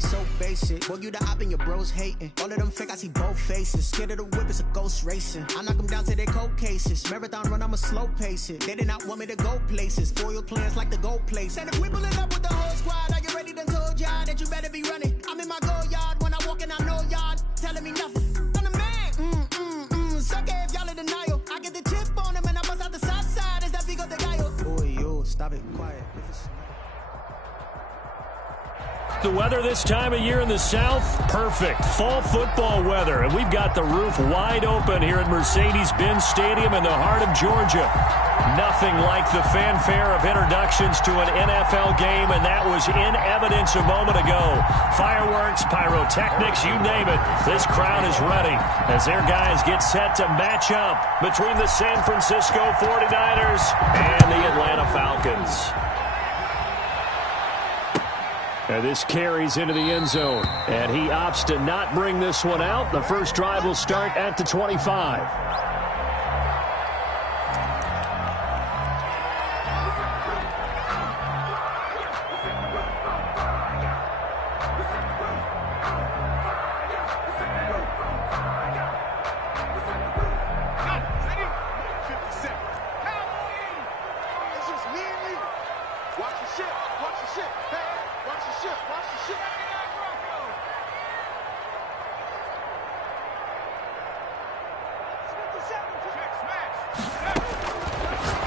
be so basic. Boy, you the op and your bros hating. All of them fake, I see both faces. Scared of the whip, it's a ghost racing. I knock them down to their cold cases. Marathon run, I'ma slow pace it. They did not want me to go places. Foil plans like the gold place. And if we pulling up with the whole squad, I get ready to told y'all that you better be running. I'm in my go yard. When I walk in, I know y'all telling me nothing. I'm the man. Suck it if y'all in denial. I get the chip on them and I bust out the south side. Is that Vigo de Gallo? Boy, yo, stop it, quiet. The weather this time of year in the South, perfect. Fall football weather, and we've got the roof wide open here at Mercedes-Benz Stadium in the heart of Georgia. Nothing like the fanfare of introductions to an NFL game, and that was in evidence a moment ago. Fireworks, pyrotechnics, you name it. This crowd is ready as their guys get set to match up between the San Francisco 49ers and the Atlanta Falcons. And this carries into the end zone, and he opts to not bring this one out. The first drive will start at the 25.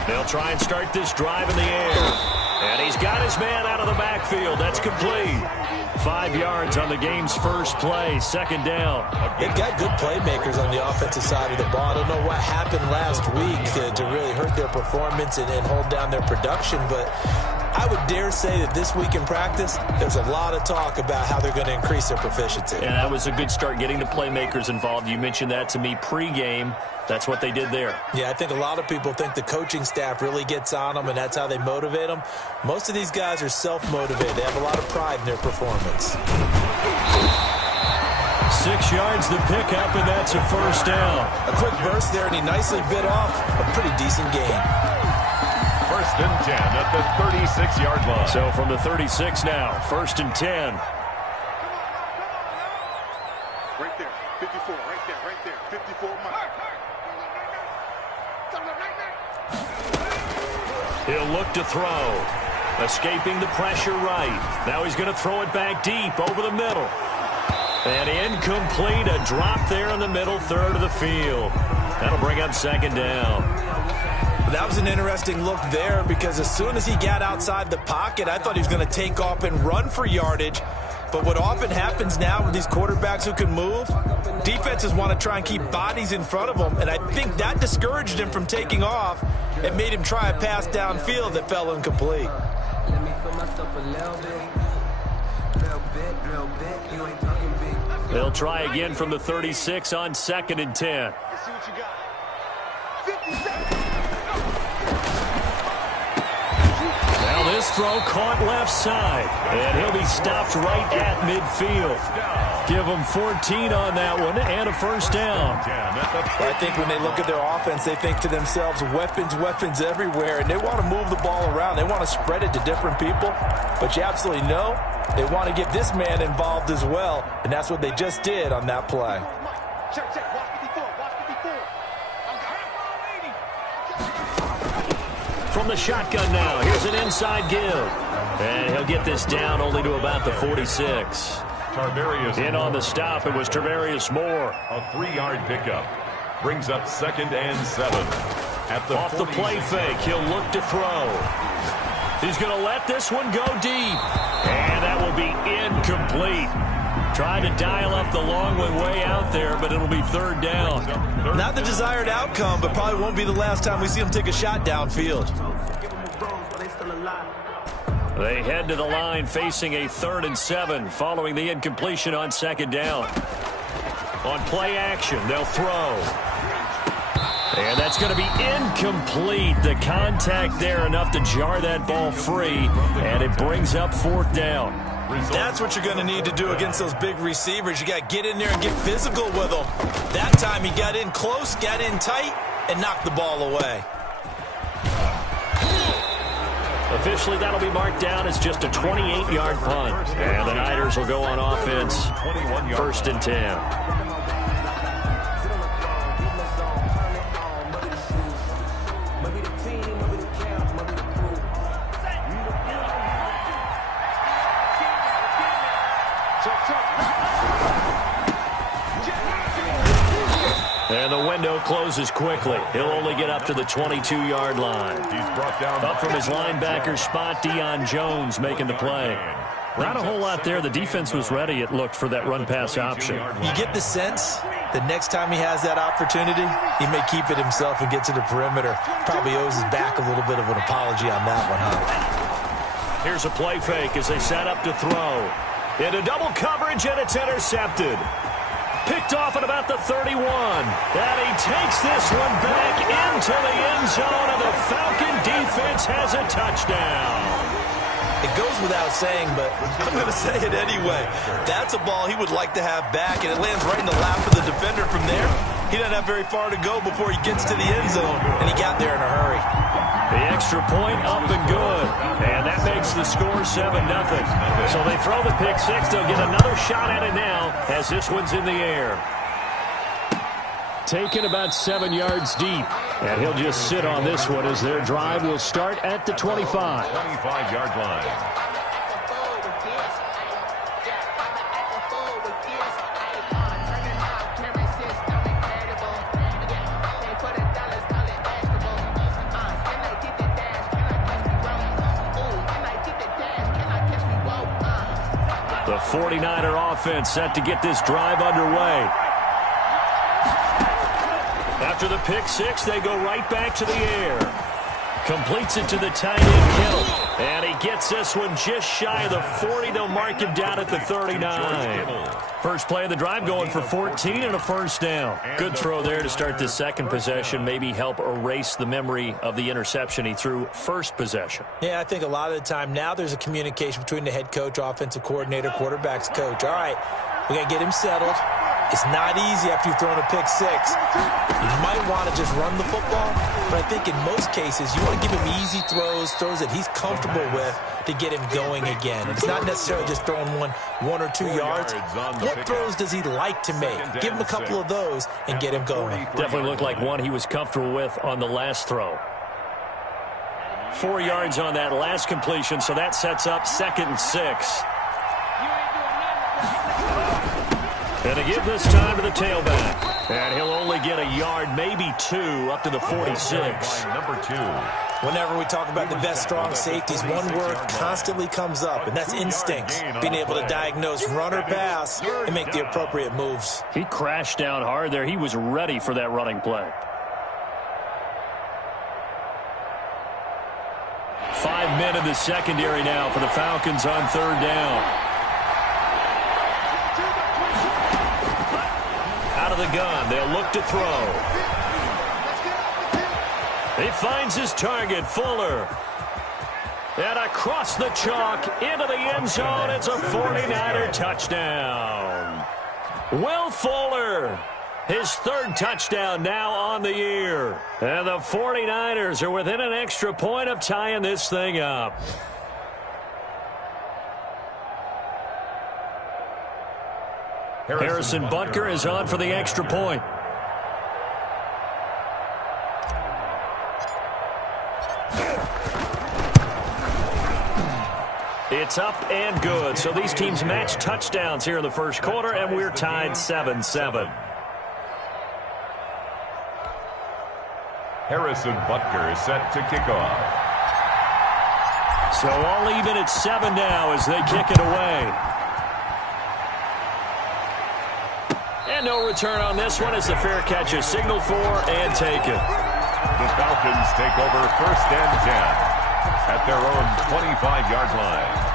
They'll try and start this drive in the air. And he's got his man out of the backfield. That's complete. 5 yards on the game's first play. Second down. They've got good playmakers on the offensive side of the ball. I don't know what happened last week to really hurt their performance and hold down their production, but I would dare say that this week in practice, there's a lot of talk about how they're going to increase their proficiency. And that was a good start getting the playmakers involved. You mentioned that to me pregame. That's what they did there. Yeah, I think a lot of people think the coaching staff really gets on them, and that's how they motivate them. Most of these guys are self-motivated. They have a lot of pride in their performance. 6 yards the pickup, and that's a first down. A quick burst there, and he nicely bit off a pretty decent gain. First and 10 at the 36-yard line. So from the 36 now, first and 10. Right there, 54, right there, 54 mark. He'll look to throw. Escaping the pressure right. Now he's going to throw it back deep over the middle. And incomplete, a drop there in the middle third of the field. That'll bring up second down. That was an interesting look there because as soon as he got outside the pocket, I thought he was going to take off and run for yardage. But what often happens now with these quarterbacks who can move, defenses want to try and keep bodies in front of them, and I think that discouraged him from taking off and made him try a pass downfield that fell incomplete. They'll try again from the 36 on second and 10. Let's see what you got. 50 seconds. Now this throw caught left side, and he'll be stopped right at midfield. Give them 14 on that one and a first down. I think when they look at their offense, they think to themselves, weapons everywhere, and they want to move the ball around. They want to spread it to different people, but you absolutely know they want to get this man involved as well, and that's what they just did on that play. Check, watch 54, watch 54. From the shotgun now, here's an inside give. And he'll get this down only to about the 46. In on the stop, it was Tarvarius Moore. A 3-yard pickup. Brings up second and 7. At the Off the play fake, he'll look to throw. He's going to let this one go deep. And that will be incomplete. Trying to dial up the long one way out there, but it'll be third down. Not the desired outcome, but probably won't be the last time we see him take a shot downfield. They head to the line facing a 3rd and 7 following the incompletion on second down. On play action, they'll throw. And that's going to be incomplete. The contact there enough to jar that ball free, and it brings up 4th down. That's what you're going to need to do against those big receivers. You got to get in there and get physical with them. That time he got in close, got in tight, and knocked the ball away. A Officially, that'll be marked down as just a 28-yard punt. And the Niners will go on offense, 1st and 10. And the window closes quickly. He'll only get up to the 22-yard line. He's brought down up from his linebacker spot, Deion Jones making the play. Not a whole lot there. The defense was ready, it looked, for that run-pass option. You get the sense that next time he has that opportunity, he may keep it himself and get to the perimeter. Probably owes his back a little bit of an apology on that one, huh? Here's a play fake as they set up to throw. Into double coverage, and it's intercepted. Picked off at about the 31. And he takes this one back into the end zone, and the Falcon defense has a touchdown. It goes without saying, but I'm going to say it anyway. That's a ball he would like to have back, and it lands right in the lap of the defender from there. He doesn't have very far to go before he gets to the end zone, and he got there in a hurry. The extra point up and good, and that makes the score 7-0. So they throw the pick six. They'll get another shot at it now as this one's in the air. Taken about 7 yards deep, and he'll just sit on this one as their drive will start at the 25. 25-yard line. The 49er offense set to get this drive underway. After the pick six, they go right back to the air. Completes it to the tight end, Kittle. And he gets this one just shy of the 40. They'll mark him down at the 39. First play of the drive going for 14 and a first down. Good throw there to start this second possession. Maybe help erase the memory of the interception he threw first possession. Yeah, I think a lot of the time now there's a communication between the head coach, offensive coordinator, quarterback's coach. All right, we got to get him settled. It's not easy after you've thrown a pick six. You might want to just run the football, but I think in most cases you want to give him easy throws that he's comfortable with to get him going again. It's not necessarily just throwing one or 2 yards. What throws does he like to make? Give him a couple of those and get him going. Definitely looked like one he was comfortable with on the last throw. 4 yards on that last completion, so that sets up 2nd and 6. And to give this time to the tailback. And he'll only get a yard, maybe 2, up to the 46. Number 2. Whenever we talk about the best strong safeties, one word constantly comes up, and that's instincts. Being able to diagnose run or pass and make the appropriate moves. He crashed down hard there. He was ready for that running play. 5 men in the secondary now for the Falcons on 3rd down. Out of the gun, they'll look to throw. He finds his target, Fuller. And across the chalk, into the end zone, it's a 49er touchdown. Will Fuller, his 3rd touchdown now on the year. And the 49ers are within an extra point of tying this thing up. Harrison Butker is on for the extra point. It's up and good. So these teams match touchdowns here in the first quarter, and we're tied 7-7. Harrison Butker is set to kick off. So all even at 7 now as they kick it away. And no return on this one as the fair catch is signaled for and taken. The Falcons take over 1st and 10 at their own 25-yard line.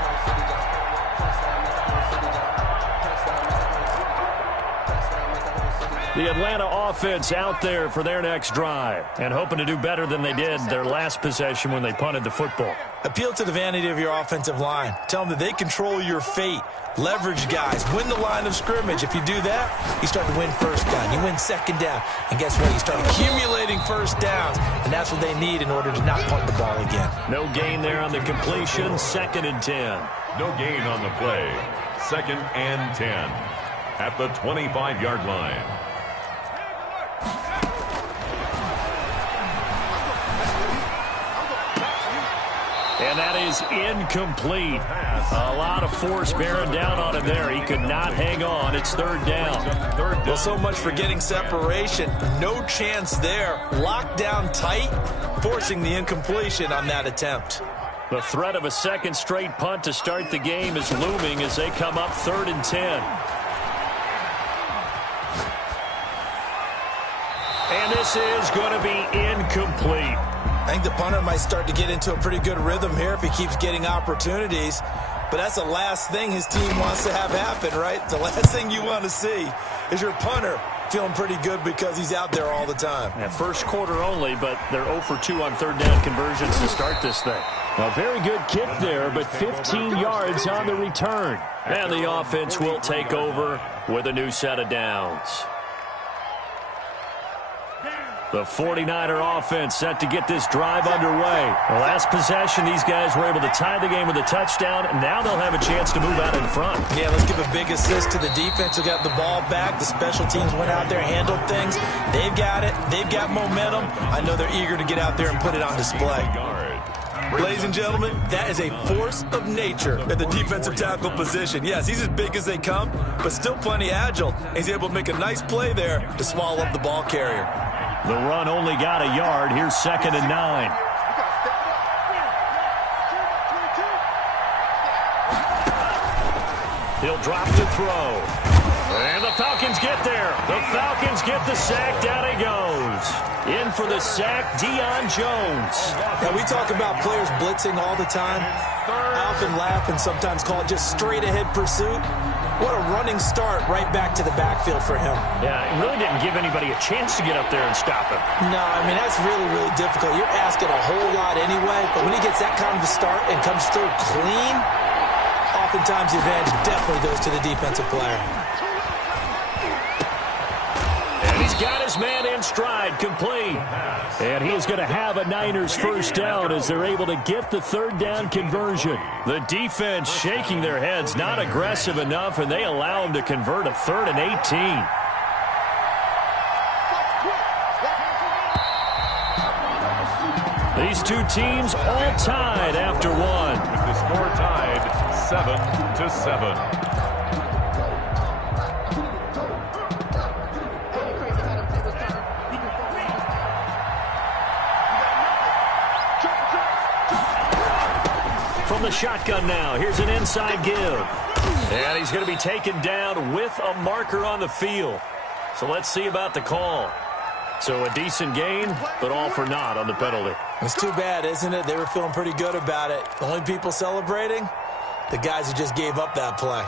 The Atlanta offense out there for their next drive and hoping to do better than they did their last possession when they punted the football. Appeal to the vanity of your offensive line. Tell them that they control your fate. Leverage guys. Win the line of scrimmage. If you do that, you start to win first down. You win second down. And guess what? You start accumulating first downs. And that's what they need in order to not punt the ball again. No gain there on the completion. 2nd and 10. No gain on the play. 2nd and 10 at the 25-yard line. And that is incomplete. A lot of force bearing down on him there. He could not hang on. It's 3rd down. Well, so much for getting separation. No chance there. Locked down tight, forcing the incompletion on that attempt. The threat of a 2nd straight punt to start the game is looming as they come up 3rd and 10. And this is going to be incomplete. I think the punter might start to get into a pretty good rhythm here if he keeps getting opportunities. But that's the last thing his team wants to have happen, right? The last thing you want to see is your punter feeling pretty good because he's out there all the time. Yeah, first quarter only, but they're 0 for 2 on 3rd down conversions to start this thing. A very good kick there, but 15 yards on the return. And the offense will take over with a new set of downs. The 49er offense set to get this drive underway. The last possession, these guys were able to tie the game with a touchdown, and now they'll have a chance to move out in front. Yeah, let's give a big assist to the defense who got the ball back. The special teams went out there, handled things. They've got it. They've got momentum. I know they're eager to get out there and put it on display. Ladies and gentlemen, that is a force of nature at the defensive tackle position. Yes, he's as big as they come, but still plenty agile. He's able to make a nice play there to swallow up the ball carrier. The run only got a yard. Here's 2nd and 9. He'll drop to throw. And the Falcons get there. The Falcons get the sack. Down he goes. In for the sack, Deion Jones. Now, we talk about players blitzing all the time. I often laugh and sometimes call it just straight-ahead pursuit. What a running start right back to the backfield for him. Yeah, it really didn't give anybody a chance to get up there and stop him. No, I mean, that's really, really difficult. You're asking a whole lot anyway, but when he gets that kind of a start and comes through clean, oftentimes the advantage definitely goes to the defensive player. And he's got his man in stride, complete. And he is going to have a Niners first down as they're able to get the 3rd down conversion. The defense shaking their heads, not aggressive enough, and they allow him to convert a 3rd and 18. These two teams all tied after one. With the score tied 7-7. From the shotgun now, here's an inside give. And he's going to be taken down with a marker on the field. So let's see about the call. So a decent gain, but all for naught on the penalty. It's too bad, isn't it? They were feeling pretty good about it. The only people celebrating, the guys who just gave up that play.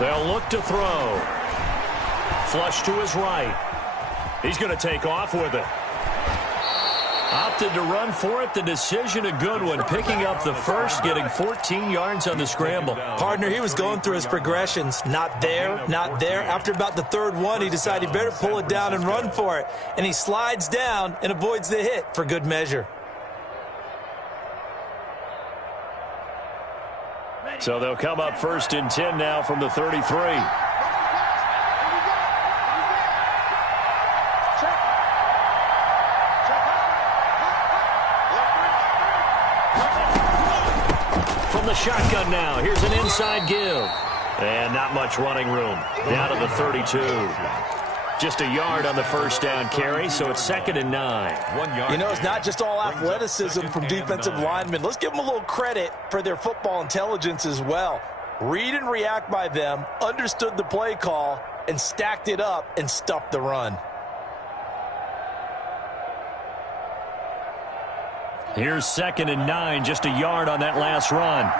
They'll look to throw. Flush to his right. He's going to take off with it. Opted to run for it. The decision a good one. Picking up the first, getting 14 yards on the scramble. Partner, he was going through his progressions. Not there, not there. After about the 3rd one, he decided he better pull it down and run for it. And he slides down and avoids the hit for good measure. So they'll come up 1st and 10 now from the 33. From the shotgun now, here's an inside give. And not much running room. Down to the 32. Just a yard on the first down carry, so it's 2nd and 9. 1 yard. You know, it's not just all athleticism from defensive linemen. Let's give them a little credit for their football intelligence as well. Read and react by them, understood the play call, and stacked it up and stuffed the run. Here's 2nd and 9, just a yard on that last run.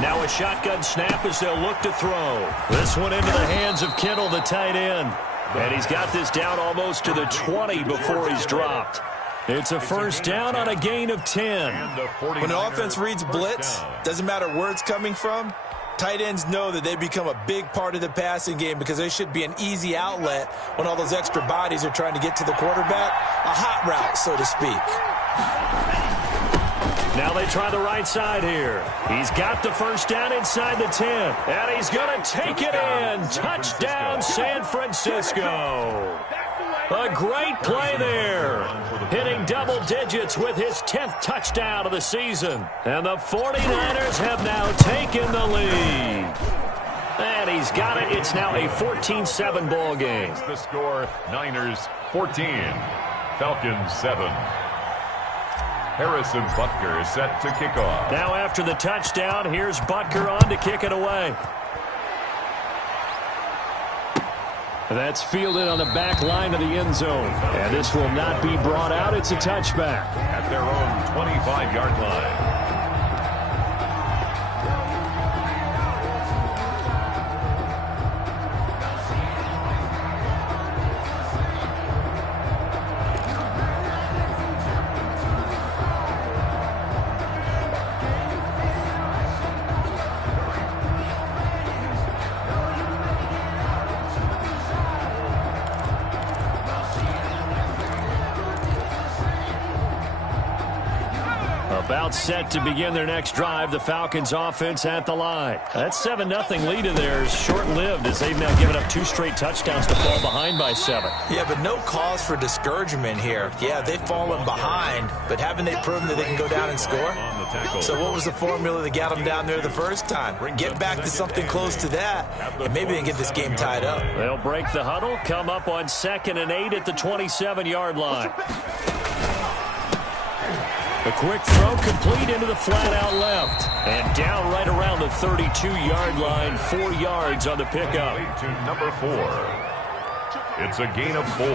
Now a shotgun snap as they'll look to throw. This one into the hands of Kittle, the tight end. And he's got this down almost to the 20 before he's dropped. It's a first down on a gain of 10. When the offense reads blitz, doesn't matter where it's coming from, tight ends know that they become a big part of the passing game because they should be an easy outlet when all those extra bodies are trying to get to the quarterback. A hot route, so to speak. Now they try the right side here. He's got the first down inside the 10. And he's going to take it in. Touchdown, San Francisco. A great play there. Hitting double digits with his 10th touchdown of the season. And the 49ers have now taken the lead. And he's got it. It's now a 14-7 ball game. The score, Niners 14, Falcons 7. Harrison Butker is set to kick off. Now after the touchdown, here's Butker on to kick it away. That's fielded on the back line of the end zone. And this will not be brought out. It's a touchback. At their own 25-yard line. About set to begin their next drive, the Falcons offense at the line. That 7-0 lead of theirs short-lived as they've now given up 2 straight touchdowns to fall behind by 7. Yeah, but no cause for discouragement here. Yeah, they've fallen behind, but haven't they proven that they can go down and score? So what was the formula that got them down there the first time? Get back to something close to that, and maybe they can get this game tied up. They'll break the huddle, come up on 2nd and 8 at the 27-yard line. A quick throw complete into the flat-out left. And down right around the 32-yard line, 4 yards on the pickup. To number 4. It's a gain of 4.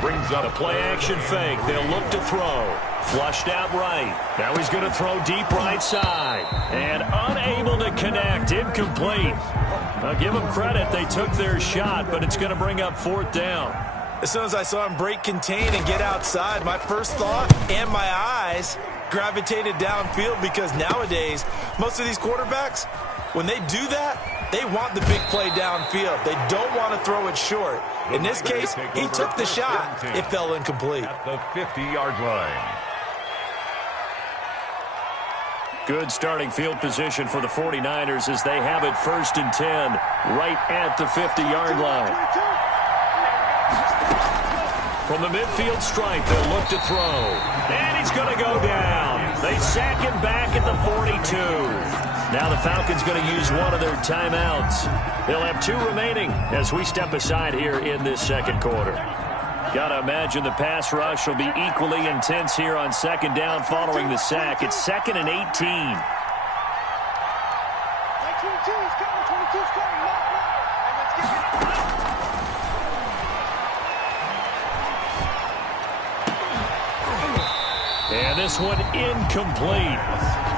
Brings up the play-action fake. They'll look to throw. Flushed out right. Now he's going to throw deep right side. And unable to connect. Incomplete. Now give them credit. They took their shot, but it's going to bring up 4th down. As soon as I saw him break contain and get outside, my first thought and my eyes gravitated downfield because nowadays, most of these quarterbacks, when they do that, they want the big play downfield. They don't want to throw it short. In this case, he took the shot. It fell incomplete. At the 50-yard line. Good starting field position for the 49ers as they have it 1st and 10 right at the 50-yard line. From the midfield stripe, they'll look to throw. And he's going to go down. They sack him back at the 42. Now the Falcons going to use one of their timeouts. They'll have 2 remaining as we step aside here in this second quarter. Got to imagine the pass rush will be equally intense here on 2nd down following the sack. It's 2nd and 18. And this one incomplete.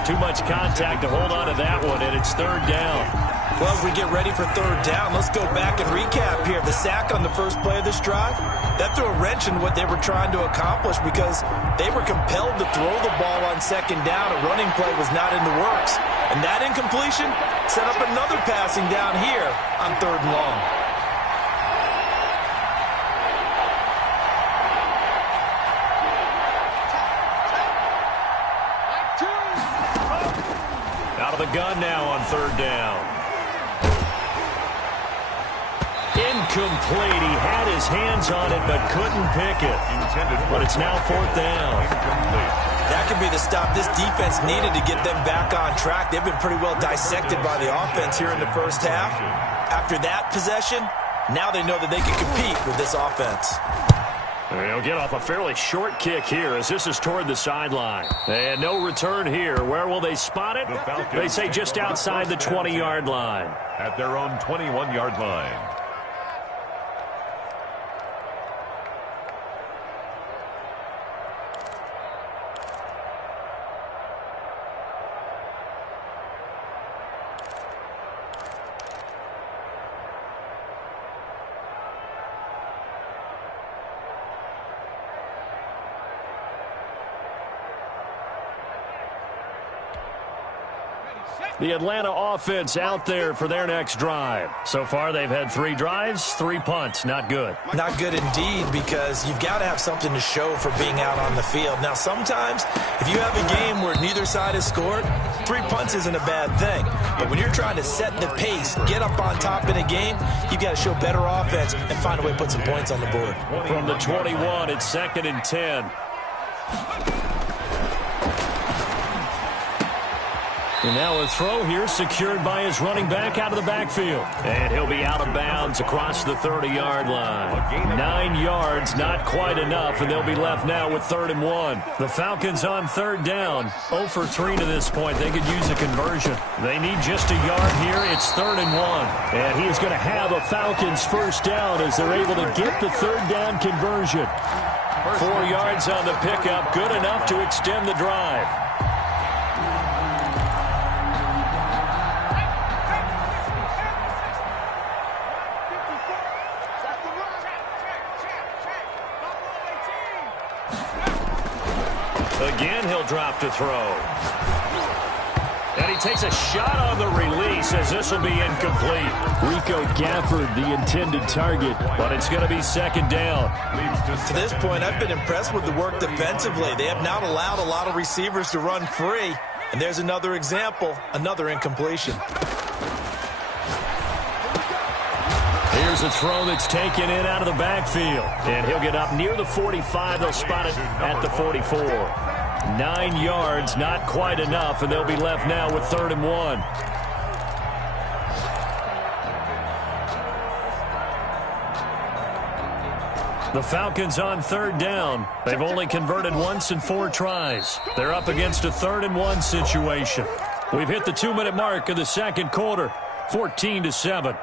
Too much contact to hold on to that one, and it's 3rd down. Well, as we get ready for 3rd down, let's go back and recap here. The sack on the first play of this drive, that threw a wrench in what they were trying to accomplish because they were compelled to throw the ball on 2nd down. A running play was not in the works. And that incompletion set up another passing down here on 3rd and long. Out of the gun now on 3rd down. Incomplete. He had his hands on it but couldn't pick it. But it's now 4th down. That could be the stop this defense needed to get them back on track. They've been pretty well dissected by the offense here in the first half. After that possession, now they know that they can compete with this offense. He'll get off a fairly short kick here as this is toward the sideline. And no return here. Where will they spot it? They say just outside the 20-yard line. At their own 21-yard line. The Atlanta offense out there for their next drive. So far, they've had 3 drives, 3 punts. Not good. Not good indeed, because you've got to have something to show for being out on the field. Now, sometimes, if you have a game where neither side has scored, 3 punts isn't a bad thing. But when you're trying to set the pace, get up on top in a game, you've got to show better offense and find a way to put some points on the board. From the 21, it's 2nd and 10. And now a throw here secured by his running back out of the backfield. And he'll be out of bounds across the 30-yard line. 9 yards, not quite enough, and they'll be left now with 3rd and 1. The Falcons on 3rd down. 0 for 3 to this point. They could use a conversion. They need just a yard here. It's 3rd and 1. And he is going to have a Falcons first down as they're able to get the 3rd down conversion. 4 yards on the pickup. Good enough to extend the drive. Again, he'll drop to throw. And he takes a shot on the release as this will be incomplete. Rico Gafford, the intended target, but it's going to be 2nd down. To this point, I've been impressed with the work defensively. They have not allowed a lot of receivers to run free. And there's another example, another incompletion. Here's a throw that's taken in out of the backfield. And he'll get up near the 45. They'll spot it at the 44. 9 yards, not quite enough, and they'll be left now with 3rd and 1. The Falcons on 3rd down. They've only converted once in 4 tries. They're up against a 3rd and 1 situation. We've hit the 2-minute mark of the 2nd quarter, 14-7.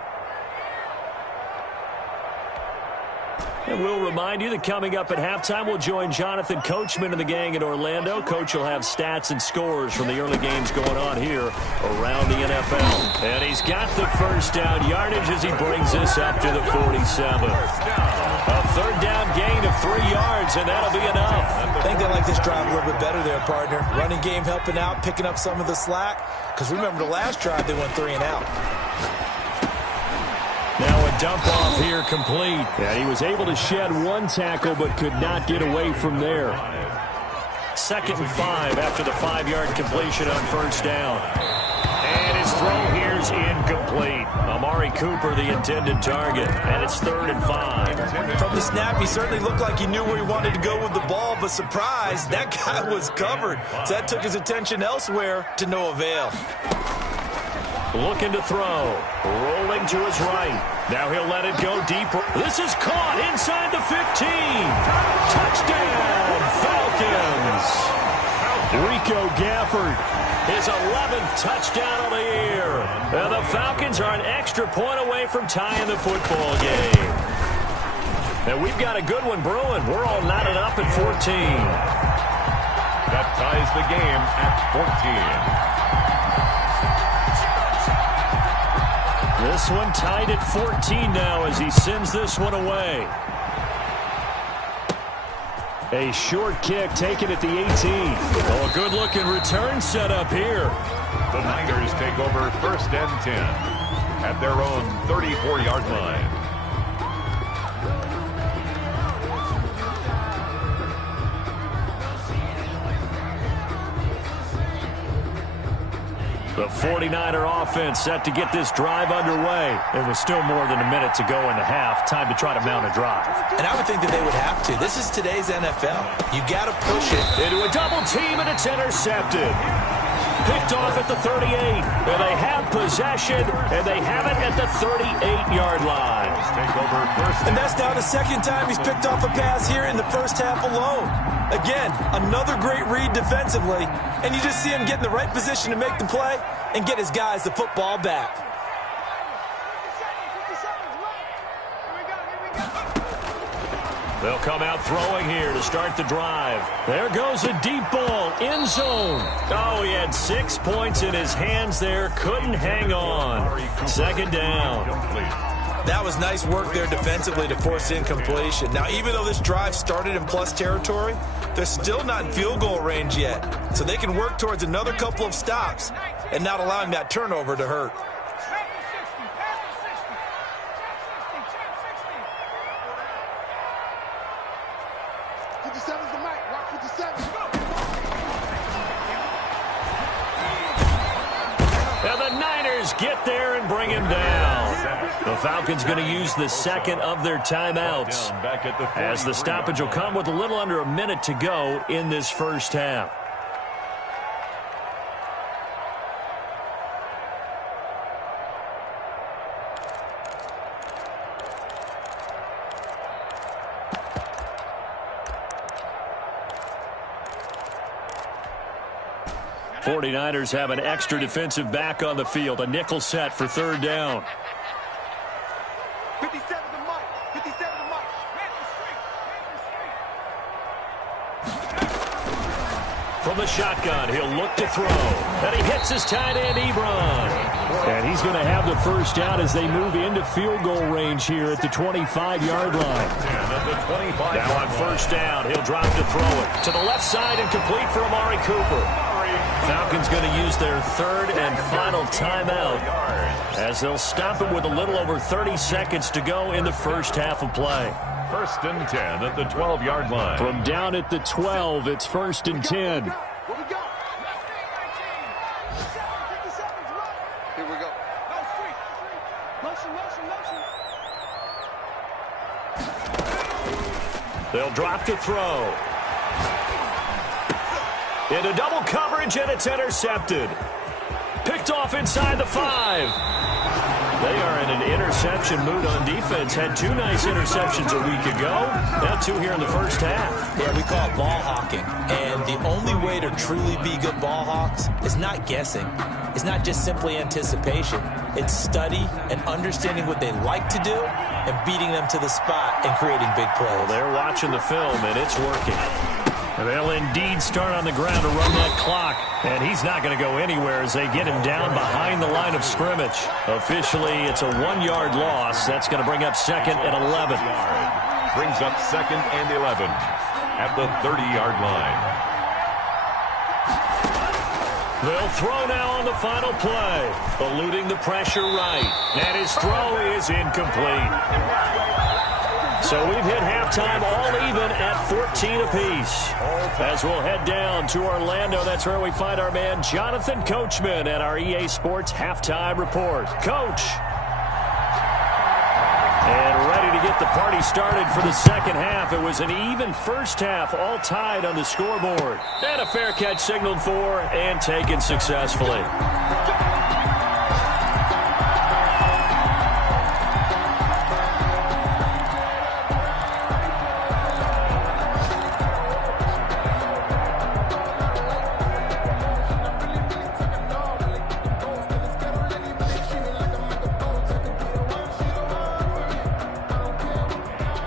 And we'll remind you that coming up at halftime, we'll join Jonathan Coachman and the gang in Orlando. Coach will have stats and scores from the early games going on here around the NFL. And he's got the first down yardage as he brings this up to the 47. A 3rd down gain of 3 yards, and that'll be enough. I think they like this drive a little bit better there, partner. Running game helping out, picking up some of the slack. Because remember, the last drive, they went 3 and out. Now a dump off here complete. Yeah, he was able to shed 1 tackle but could not get away from there. 2nd and 5 after the 5-yard completion on 1st down. And his throw here's incomplete. Amari Cooper, the intended target, and it's 3rd and 5. From the snap, he certainly looked like he knew where he wanted to go with the ball, but surprise, that guy was covered. So that took his attention elsewhere to no avail. Looking to throw. Rolling to his right. Now he'll let it go deeper. This is caught inside the 15. Touchdown, Falcons. Rico Gafford, his 11th touchdown of the year. And the Falcons are an extra point away from tying the football game. And we've got a good one brewing. We're all knotted up at 14. That ties the game at 14. This one tied at 14 now as he sends this one away. A short kick taken at the 18. Oh, a good-looking return set up here. The Niners take over 1st and 10 at their own 34-yard line. The 49er offense set to get this drive underway. It was still more than a minute to go in the half. Time to try to mount a drive. And I would think that they would have to. This is today's NFL. You got to push it. Into a double team, and it's intercepted. picked off at the 38. And they have possession, and they have it at the 38-yard line. And that's now the second time he's picked off a pass here in the first half alone. Again, another great read defensively, and you just see him get in the right position to make the play and get his guys the football back. They'll come out throwing here to start the drive. There goes a deep ball, end zone. Oh, he had 6 points in his hands there, couldn't hang on. Second down. That was nice work there defensively to force incompletion. Now, even though this drive started in plus territory, they're still not in field goal range yet. So they can work towards another couple of stops and not allowing that turnover to hurt. And the Niners get there and bring him down. The Falcons going to use the second of their timeouts, as the stoppage will come with a little under a minute to go in this first half. The 49ers have an extra defensive back on the field, a nickel set for third down. 57 to Mike. 57 to Mike. From the shotgun, he'll look to throw. And he hits his tight end, Ebron. And he's going to have the first down as they move into field goal range here at the 25-yard line. Now on first down, he'll drop to throw it. To the left side and complete for Amari Cooper. Falcons going to use their third and final timeout as they'll stop it with a little over 30 seconds to go in the first half of play. First and 10 at the 12-yard line. From down at the 12, it's first and 10. Here we go. They'll drop to throw. Into double coverage, and it's intercepted. Picked off inside the 5. They are in an interception mood on defense. Had 2 nice interceptions a week ago. Now 2 here in the first half. Yeah, we call it ball hawking. And the only way to truly be good ball hawks is not guessing. It's not just simply anticipation. It's study and understanding what they like to do and beating them to the spot and creating big plays. Well, they're watching the film, and it's working. They'll indeed start on the ground to run that clock. And he's not going to go anywhere as they get him down behind the line of scrimmage. Officially, it's a 1-yard loss. That's going to bring up second and 11. Brings up second and 11 at the 30-yard line. They'll throw now on the final play. Eluding the pressure right. And his throw is incomplete. So we've hit halftime all even at 14 apiece. As we'll head down to Orlando, that's where we find our man Jonathan Coachman at our EA Sports Halftime Report. Coach. And ready to get the party started for the second half. It was an even first half, all tied on the scoreboard. And a fair catch signaled for and taken successfully.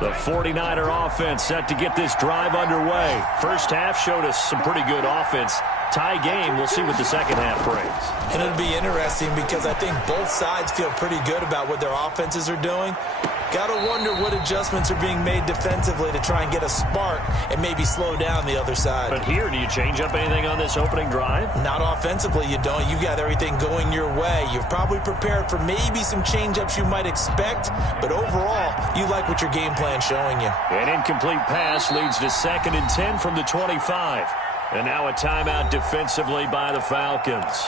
The 49er offense set to get this drive underway. First half showed us some pretty good offense. Tie game. We'll see what the second half brings. And it'll be interesting because I think both sides feel pretty good about what their offenses are doing. Got to wonder what adjustments are being made defensively to try and get a spark and maybe slow down the other side. But here, do you change up anything on this opening drive? Not offensively, you don't. You got everything going your way. You've probably prepared for maybe some change-ups you might expect, but overall, you like what your game plan's showing you. An incomplete pass leads to second and 10 from the 25. And now a timeout defensively by the Falcons.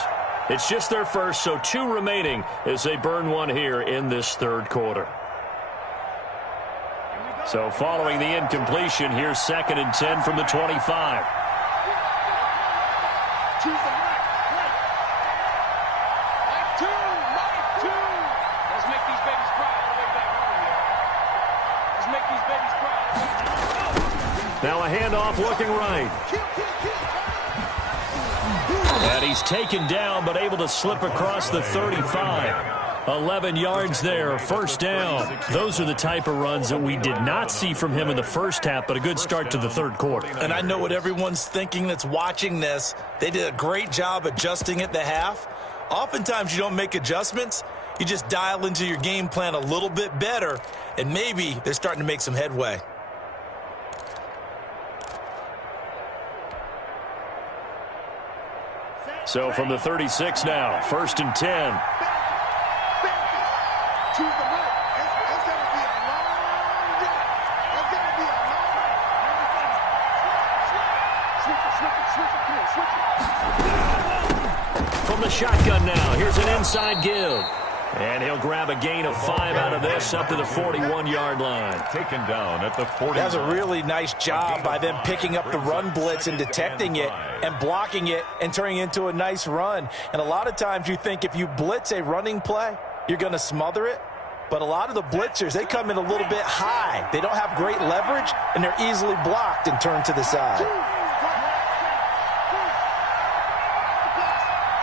It's just their first, so 2 remaining as they burn one here in this third quarter. So following the incompletion, here's second and 10 from the 25. Now a handoff looking right. And he's taken down, but able to slip across the 35. 11 yards there, first down. Those are the type of runs that we did not see from him in the first half, but a good start to the third quarter. And I know what everyone's thinking that's watching this. They did a great job adjusting at the half. Oftentimes you don't make adjustments. You just dial into your game plan a little bit better, and maybe they're starting to make some headway. So from the 36 now, 1st and 10. To the right. It's going to be a long day. It's going to be a long Switch it. From the shotgun now, here's an inside give. And he'll grab a gain of 5 out of this up to the 41-yard line. Taken down at the 40. That was a really nice job by them picking up the run blitz and detecting it and blocking it and turning it into a nice run. And a lot of times you think if you blitz a running play, you're going to smother it. But a lot of the blitzers, they come in a little bit high. They don't have great leverage, and they're easily blocked and turned to the side.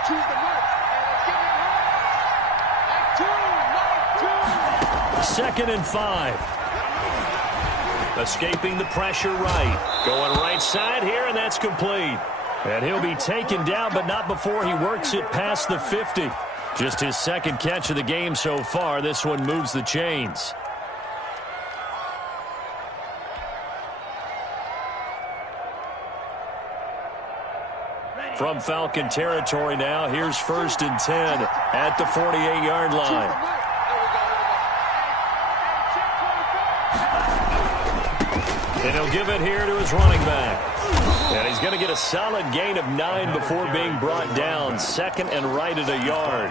To the right. And it's getting 2nd and 5. Escaping the pressure right. Going right side here, and that's complete. And he'll be taken down, but not before he works it past the 50. Just his second catch of the game so far. This one moves the chains. From Falcon territory now, here's 1st and 10 at the 48-yard line. And he'll give it here to his running back. And he's going to get a solid gain of 9 before being brought down. 2nd and right at a yard.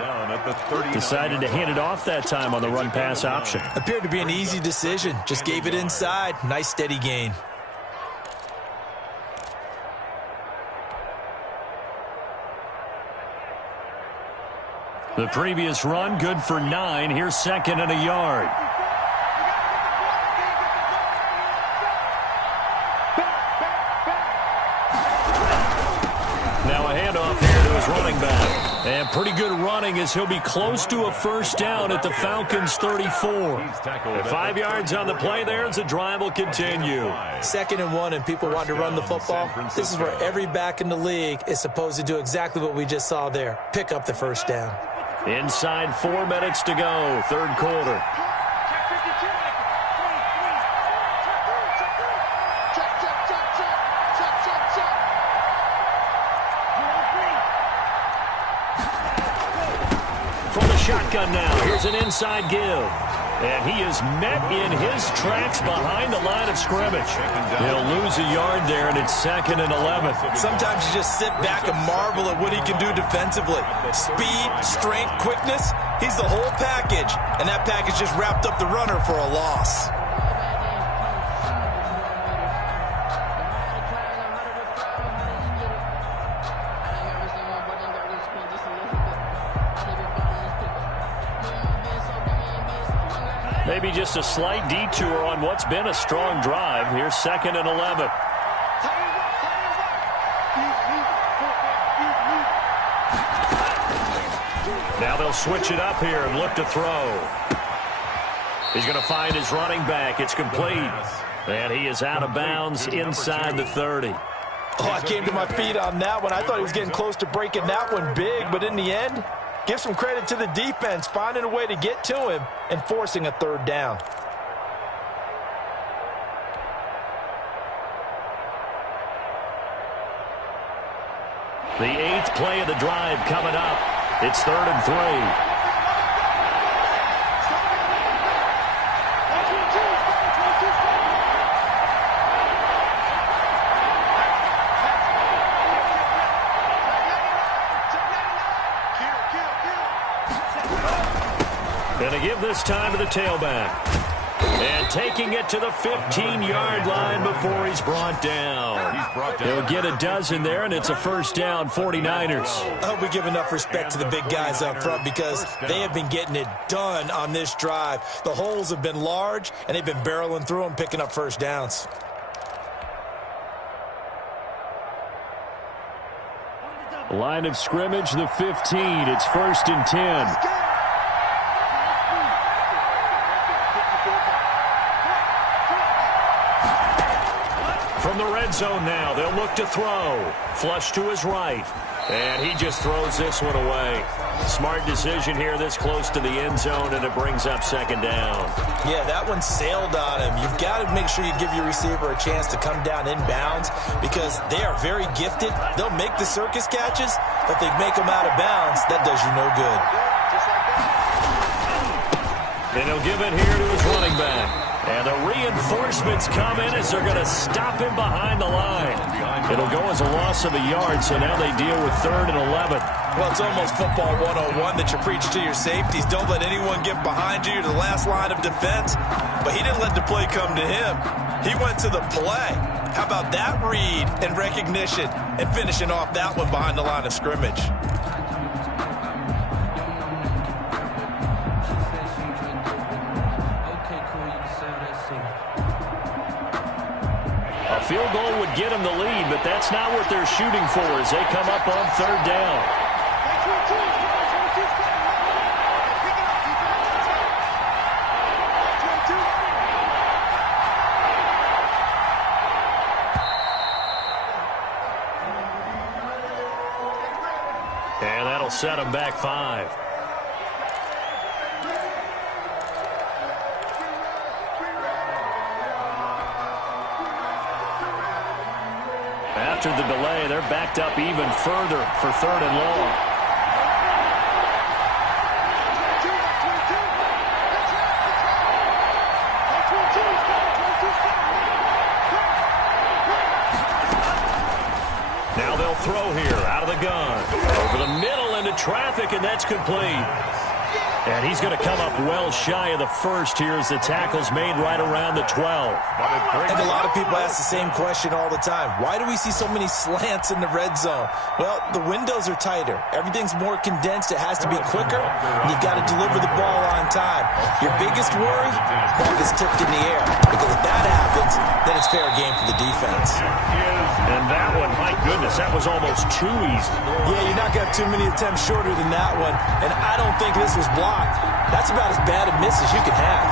Decided to hand it off that time on the run-pass option. Appeared to be an easy decision. Just gave it inside. Nice steady gain. The previous run, good for 9. Here's 2nd and a yard. Now a handoff here to his running back. And pretty good running as he'll be close to a first down at the Falcons' 34. And 5 yards on the play there as the drive will continue. 2nd and 1, and people want to run the football. This is where every back in the league is supposed to do exactly what we just saw there. Pick up the first down. Inside 4 minutes to go, third quarter. From the shotgun now, here's an inside give. And he is met in his tracks behind the line of scrimmage. He'll lose a yard there, and it's 2nd and 11. Sometimes you just sit back and marvel at what he can do defensively. Speed, strength, quickness, he's the whole package. And that package just wrapped up the runner for a loss. Maybe just a slight detour on what's been a strong drive. Here's 2nd and 11. Now they'll switch it up here and look to throw. He's going to find his running back. It's complete. And he is out of bounds inside the 30. Oh, I came to my feet on that one. I thought he was getting close to breaking that one big, but in the end, give some credit to the defense, finding a way to get to him and forcing a third down. The 8th play of the drive coming up. It's 3rd and 3. Going to give this time to the tailback. And taking it to the 15-yard line before he's brought down. He'll get a dozen there, and it's a first down, 49ers. I hope we give enough respect to the big guys up front because they have been getting it done on this drive. The holes have been large, and they've been barreling through them, picking up first downs. Line of scrimmage, the 15. It's 1st and 10. From the red zone now, they'll look to throw. Flush to his right. And he just throws this one away. Smart decision here this close to the end zone, and it brings up 2nd down. Yeah, that one sailed on him. You've got to make sure you give your receiver a chance to come down inbounds because they are very gifted. They'll make the circus catches, but they make them out of bounds. That does you no good. And he'll give it here to his running back. And the reinforcements come in as they're going to stop him behind the line. It'll go as a loss of a yard, so now they deal with 3rd and 11. Well, it's almost football 101 that you preach to your safeties. Don't let anyone get behind you. You're the last line of defense. But he didn't let the play come to him. He went to the play. How about that read and recognition and finishing off that one behind the line of scrimmage? Field goal would get him the lead, but that's not what they're shooting for as they come up on 3rd down. And that'll set him back 5. After the delay, they're backed up even further for 3rd and long. Now they'll throw here out of the gun. Over the middle into traffic, and that's complete. And he's going to come up well shy of the 1st here as the tackle's made right around the 12. And a lot of people ask the same question all the time. Why do we see so many slants in the red zone? Well, the windows are tighter. Everything's more condensed. It has to be quicker, and you've got to deliver the ball on time. Your biggest worry? Ball gets tipped in the air. Because if that happens, then it's fair game for the defense. And that one, my goodness, that was almost too easy. Yeah, you're not going to have too many attempts shorter than that one. And I don't think this was blocked. That's about as bad a miss as you can have.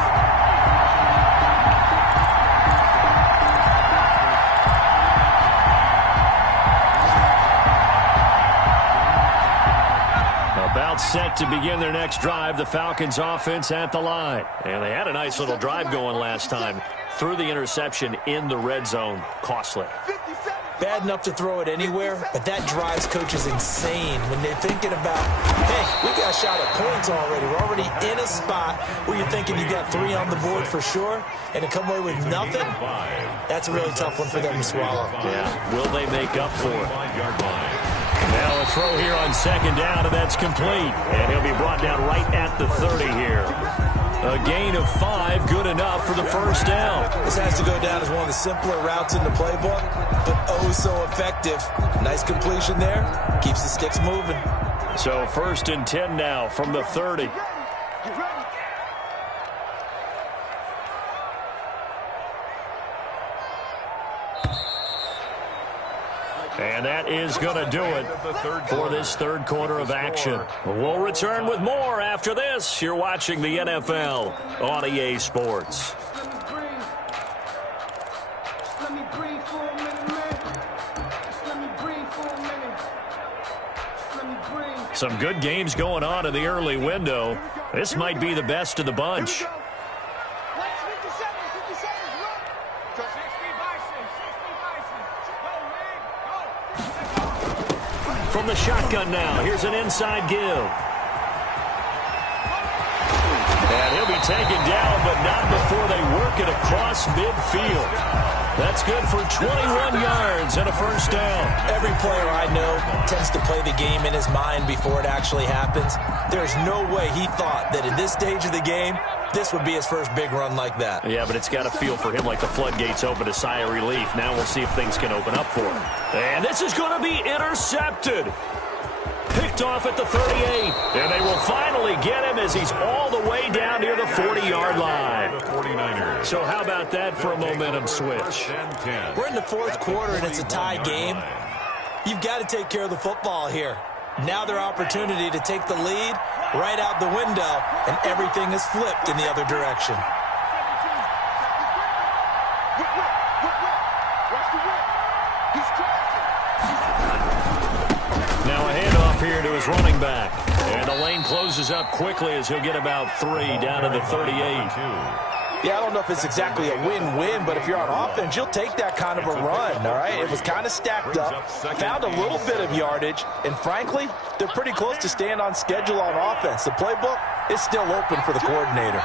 About set to begin their next drive, the Falcons offense at the line. And they had a nice little drive going last time. Threw the interception in the red zone. Costly. Bad enough to throw it anywhere, but that drives coaches insane when they're thinking about, hey, we got a shot at points already. We're already in a spot where you're thinking you got 3 on the board for sure, and to come away with nothing, that's a really tough one for them to swallow. Yeah, will they make up for it? Now a throw here on 2nd down, and that's complete. And he'll be brought down right at the 30 here. A gain of 5, good enough for the 1st down. This has to go down as one of the simpler routes in the playbook, but oh so effective. Nice completion there. Keeps the sticks moving. So 1st and 10 now from the 30. And that is going to do it for this 3rd quarter of action. We'll return with more after this. You're watching the NFL on EA Sports. Some good games going on in the early window. This might be the best of the bunch. From the shotgun now, here's an inside give. And he'll be taken down, but not before they work it across midfield. That's good for 21 yards and a 1st down. Every player I know tends to play the game in his mind before it actually happens. There's no way he thought that in this stage of the game, this would be his first big run like that. Yeah, but it's got to feel for him like the floodgates open, a sigh of relief. Now we'll see if things can open up for him. And this is going to be intercepted. Picked off at the 38. And they will finally get him as he's all the way down near the 40-yard line. So how about that for a momentum switch? We're in the 4th quarter, and it's a tie game. You've got to take care of the football here. Now their opportunity to take the lead right out the window, and everything is flipped in the other direction. Now a handoff here to his running back. And the lane closes up quickly as he'll get about 3 down to the 38. Yeah, I don't know if it's exactly a win-win, but if you're on offense, you'll take that kind of a run, all right? It was kind of stacked up, found a little bit of yardage, and frankly, they're pretty close to staying on schedule on offense. The playbook is still open for the coordinator.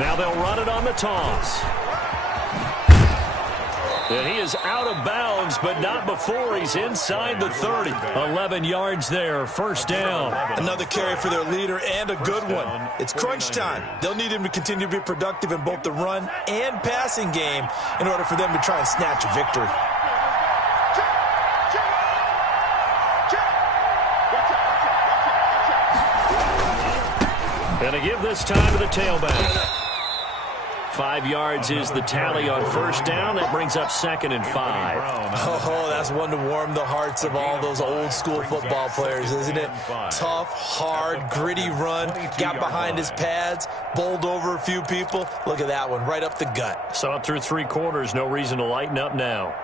Now they'll run it on the toss. And he is out of bounds, but not before he's inside the 30. 11 yards there, first down. Another carry for their leader and a good one. It's crunch time. They'll need him to continue to be productive in both the run and passing game in order for them to try and snatch a victory. And to give this time to the tailback. 5 yards is the tally on first down. That brings up 2nd and 5. Oh, that's one to warm the hearts of all those old school football players, isn't it? Tough, hard, gritty run. Got behind his pads, bowled over a few people. Look at that one, right up the gut. Saw it through 3 quarters. No reason to lighten up now.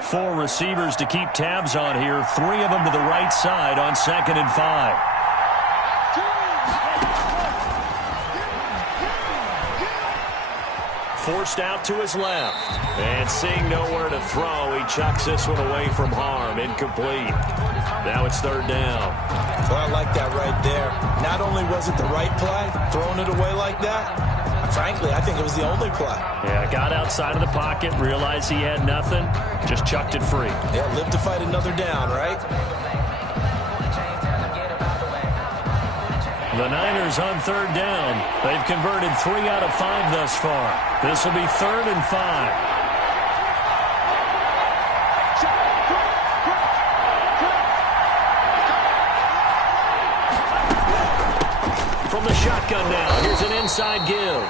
4 receivers to keep tabs on here. 3 of them to the right side on 2nd and 5. Forced out to his left. And seeing nowhere to throw, he chucks this one away from harm. Incomplete. Now it's 3rd down. Well, I like that right there. Not only was it the right play, throwing it away like that, frankly, I think it was the only play. Yeah, got outside of the pocket, realized he had nothing, just chucked it free. Yeah, live to fight another down, right? The Niners on 3rd down. They've converted 3 out of 5 thus far. This will be 3rd and 5. From the shotgun now, here's an inside give.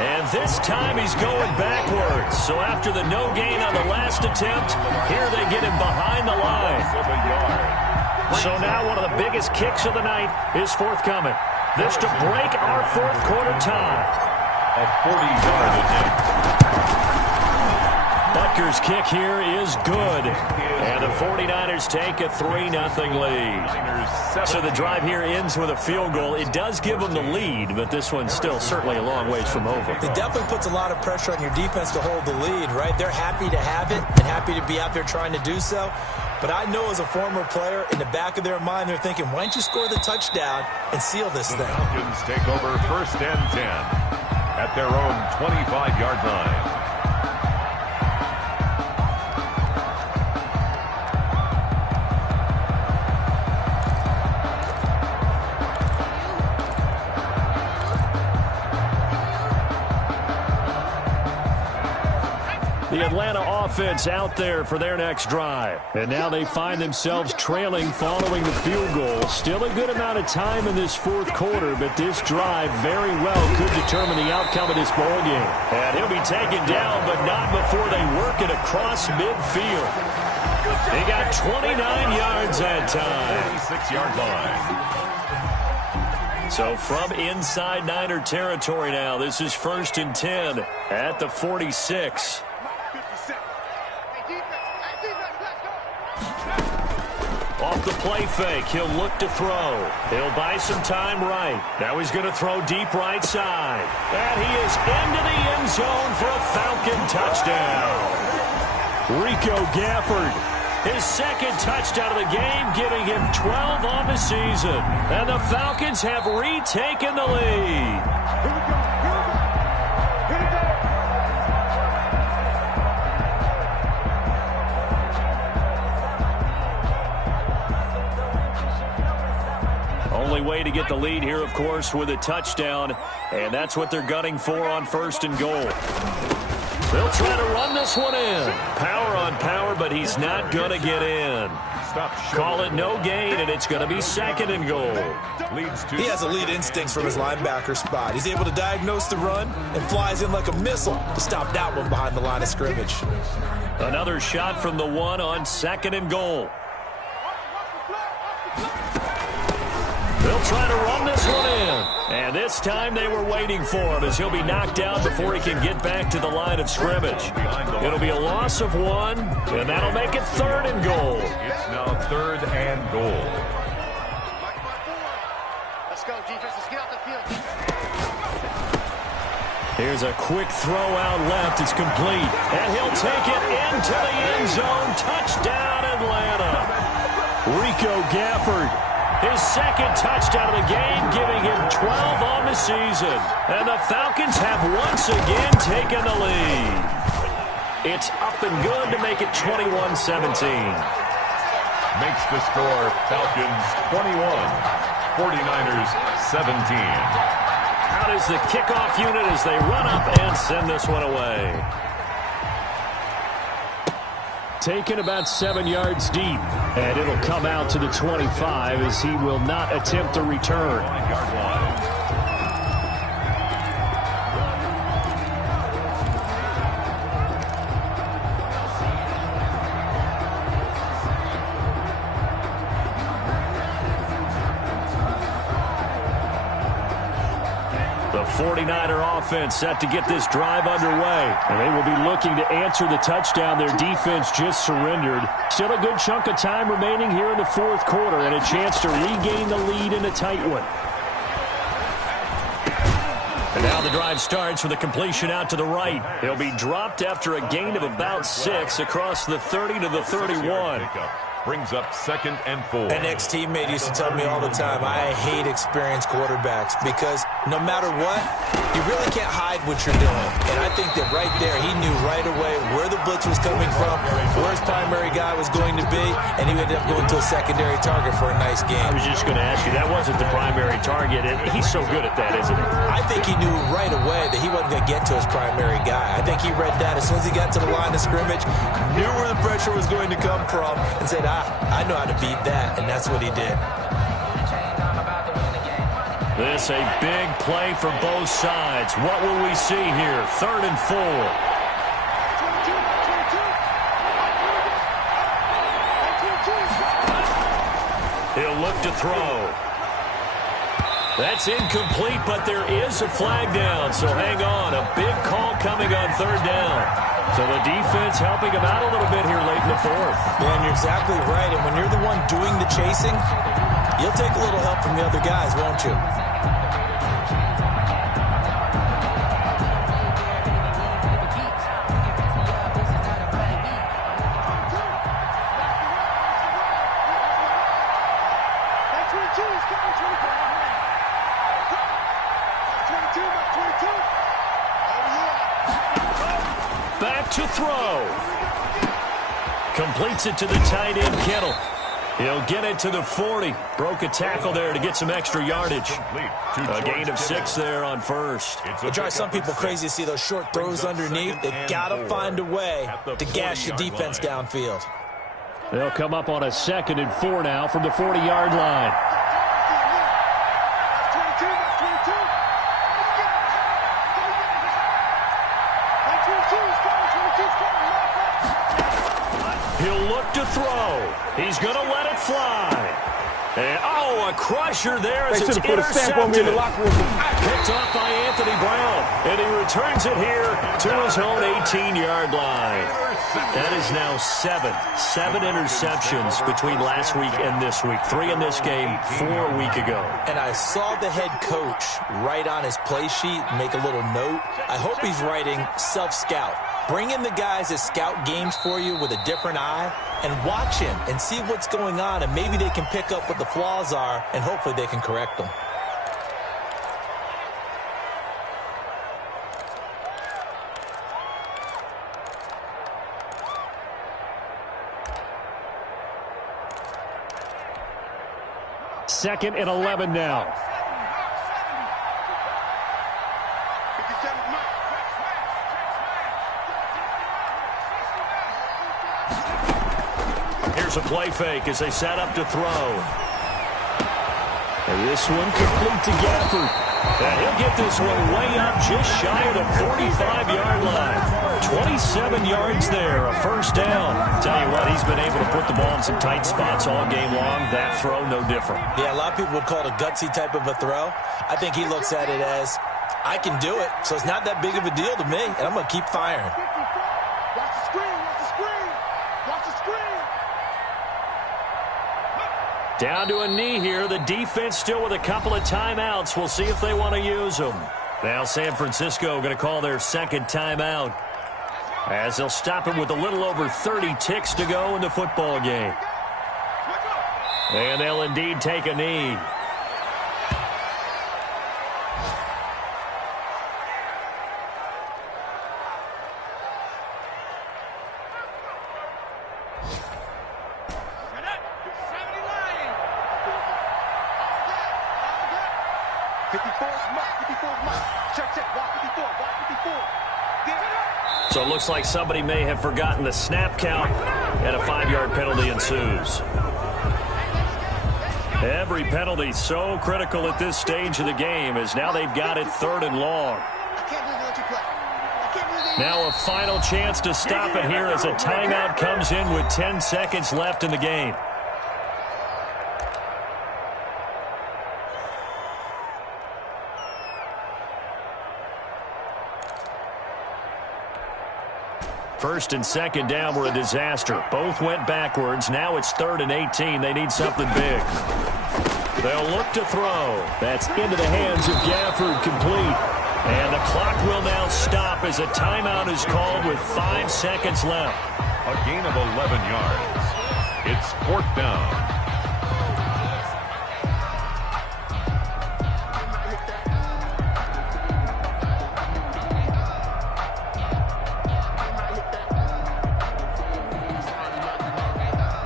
And this time he's going backwards. So after the no gain on the last attempt, here they get him behind the line. So now one of the biggest kicks of the night is forthcoming. This to break our 4th quarter tie. A 40-yard attempt. Butker's kick here is good. And the 49ers take a 3-0 lead. So the drive here ends with a field goal. It does give them the lead, but this one's still certainly a long ways from over. It definitely puts a lot of pressure on your defense to hold the lead, right? They're happy to have it and happy to be out there trying to do so. But I know as a former player, in the back of their mind, they're thinking, why don't you score the touchdown and seal this thing? The Falcons take over 1st and 10 at their own 25-yard line. The Atlanta offense out there for their next drive. And now they find themselves trailing following the field goal. Still a good amount of time in this 4th quarter, but this drive very well could determine the outcome of this ball game. And he'll be taken down, but not before they work it across midfield. They got 29 yards that time. 36-yard line. So from inside Niner territory now, this is 1st and 10 at the 46. Off the play fake, he'll look to throw. He'll buy some time right. Now he's going to throw deep right side. And he is into the end zone for a Falcon touchdown. Rico Gafford, his 2nd touchdown of the game, giving him 12 on the season. And the Falcons have retaken the lead. Only way to get the lead here, of course, with a touchdown, and that's what they're gunning for on 1st and goal. They'll try to run this one in. Power on power, but he's not going to get in. Call it no gain, and it's going to be 2nd and goal. He has elite instincts from his linebacker spot. He's able to diagnose the run and flies in like a missile to stop that one behind the line of scrimmage. Another shot from the 1 on 2nd and goal. They'll try to run this one in. And this time they were waiting for him as he'll be knocked down before he can get back to the line of scrimmage. It'll be a loss of 1, and that'll make it 3rd and goal. It's now 3rd and goal. Let's go, defense. Let's get out the field. Here's a quick throw out left. It's complete. And he'll take it into the end zone. Touchdown, Atlanta. Rico Gafford. His 2nd touchdown of the game, giving him 12 on the season. And the Falcons have once again taken the lead. It's up and good to make it 21-17. Makes the score Falcons 21, 49ers 17. Out is the kickoff unit as they run up and send this one away. Taken about 7 yards deep, and it'll come out to the 25 as he will not attempt a return. The 49er offense set to get this drive underway. And they will be looking to answer the touchdown their defense just surrendered. Still a good chunk of time remaining here in the 4th quarter and a chance to regain the lead in a tight one. And now the drive starts with a completion out to the right. He'll be dropped after a gain of about 6 across the 30 to the 31. Brings up 2nd and 4. An ex-teammate used to tell me all the time, I hate experienced quarterbacks because no matter what, you really can't hide what you're doing. And I think that right there, he knew right away where the blitz was coming from, where his primary guy was going to be, and he ended up going to a secondary target for a nice game. I was just going to ask you, that wasn't the primary target. And he's so good at that, isn't he? I think he knew right away that he wasn't going to get to his primary guy. I think he read that as soon as he got to the line of scrimmage, knew where the pressure was going to come from, and said, I know how to beat that, and that's what he did. This a big play for both sides. What will we see here? 3rd and 4. He'll look to throw. That's incomplete, but there is a flag down, so hang on. A big call coming on 3rd down. So the defense helping him out a little bit here late in the 4th. Man, you're exactly right. And when you're the one doing the chasing, you'll take a little help from the other guys, won't you? Back to throw. Completes it to the tight end, Kittle. He'll get it to the 40. Broke a tackle there to get some extra yardage. A gain of 6 there on 1st. It drives some people crazy to see those short throws underneath. They've got to find a way to gash the defense downfield. They'll come up on a 2nd and 4 now from the 40-yard line. He'll look to throw. He's going to let it fly. And, a crusher there as it's intercepted. Picked off by Anthony Brown. And he returns it here to his own 18-yard line. That is now 7 interceptions between last week and this week. 3 in this game, 4 a week ago. And I saw the head coach write on his play sheet, make a little note. I hope he's writing self-scout. Bring in the guys that scout games for you with a different eye and watch him and see what's going on, and maybe they can pick up what the flaws are, and hopefully they can correct them. Second and 11 now. Here's a play fake as they set up to throw. And this one complete to Gafford. And he'll get this one way up just shy of the 45-yard line. 27 yards there, a first down. Tell you what, he's been able to put the ball in some tight spots all game long. That throw, no different. Yeah, a lot of people would call it a gutsy type of a throw. I think he looks at it as, I can do it, so it's not that big of a deal to me, and I'm going to keep firing. Watch the screen, watch the screen, watch the screen. Down to a knee here. The defense still with a couple of timeouts. We'll see if they want to use them. Now San Francisco going to call their second timeout as they'll stop it with a little over 30 ticks to go in the football game. And they'll indeed take a knee. So it looks like somebody may have forgotten the snap count, and a 5-yard penalty ensues. Every penalty so critical at this stage of the game, as now they've got it 3rd and long. Now a final chance to stop it here as a timeout comes in with 10 seconds left in the game. First and second down were a disaster. Both went backwards. Now it's 3rd and 18. They need something big. They'll look to throw. That's into the hands of Gafford, complete. And the clock will now stop as a timeout is called with 5 seconds left. A gain of 11 yards. It's 4th down.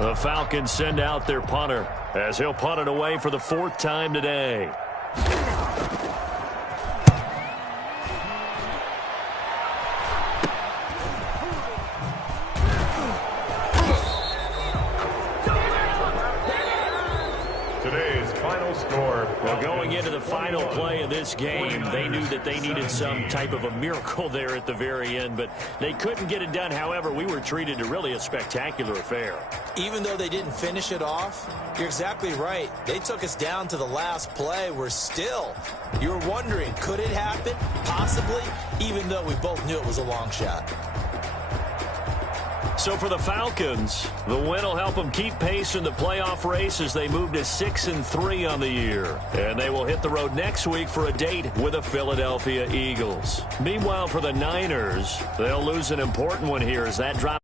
The Falcons send out their punter as he'll punt it away for the 4th time today. Today's final score. Well, going into the final play of this game, they knew that they needed some type of a miracle there at the very end, but they couldn't get it done. However, we were treated to really a spectacular affair. Even though they didn't finish it off, you're exactly right. They took us down to the last play. We're still, you were wondering, could it happen? Possibly, even though we both knew it was a long shot. So for the Falcons, the win will help them keep pace in the playoff race as they move to 6-3 on the year. And they will hit the road next week for a date with the Philadelphia Eagles. Meanwhile, for the Niners, they'll lose an important one here as that drop.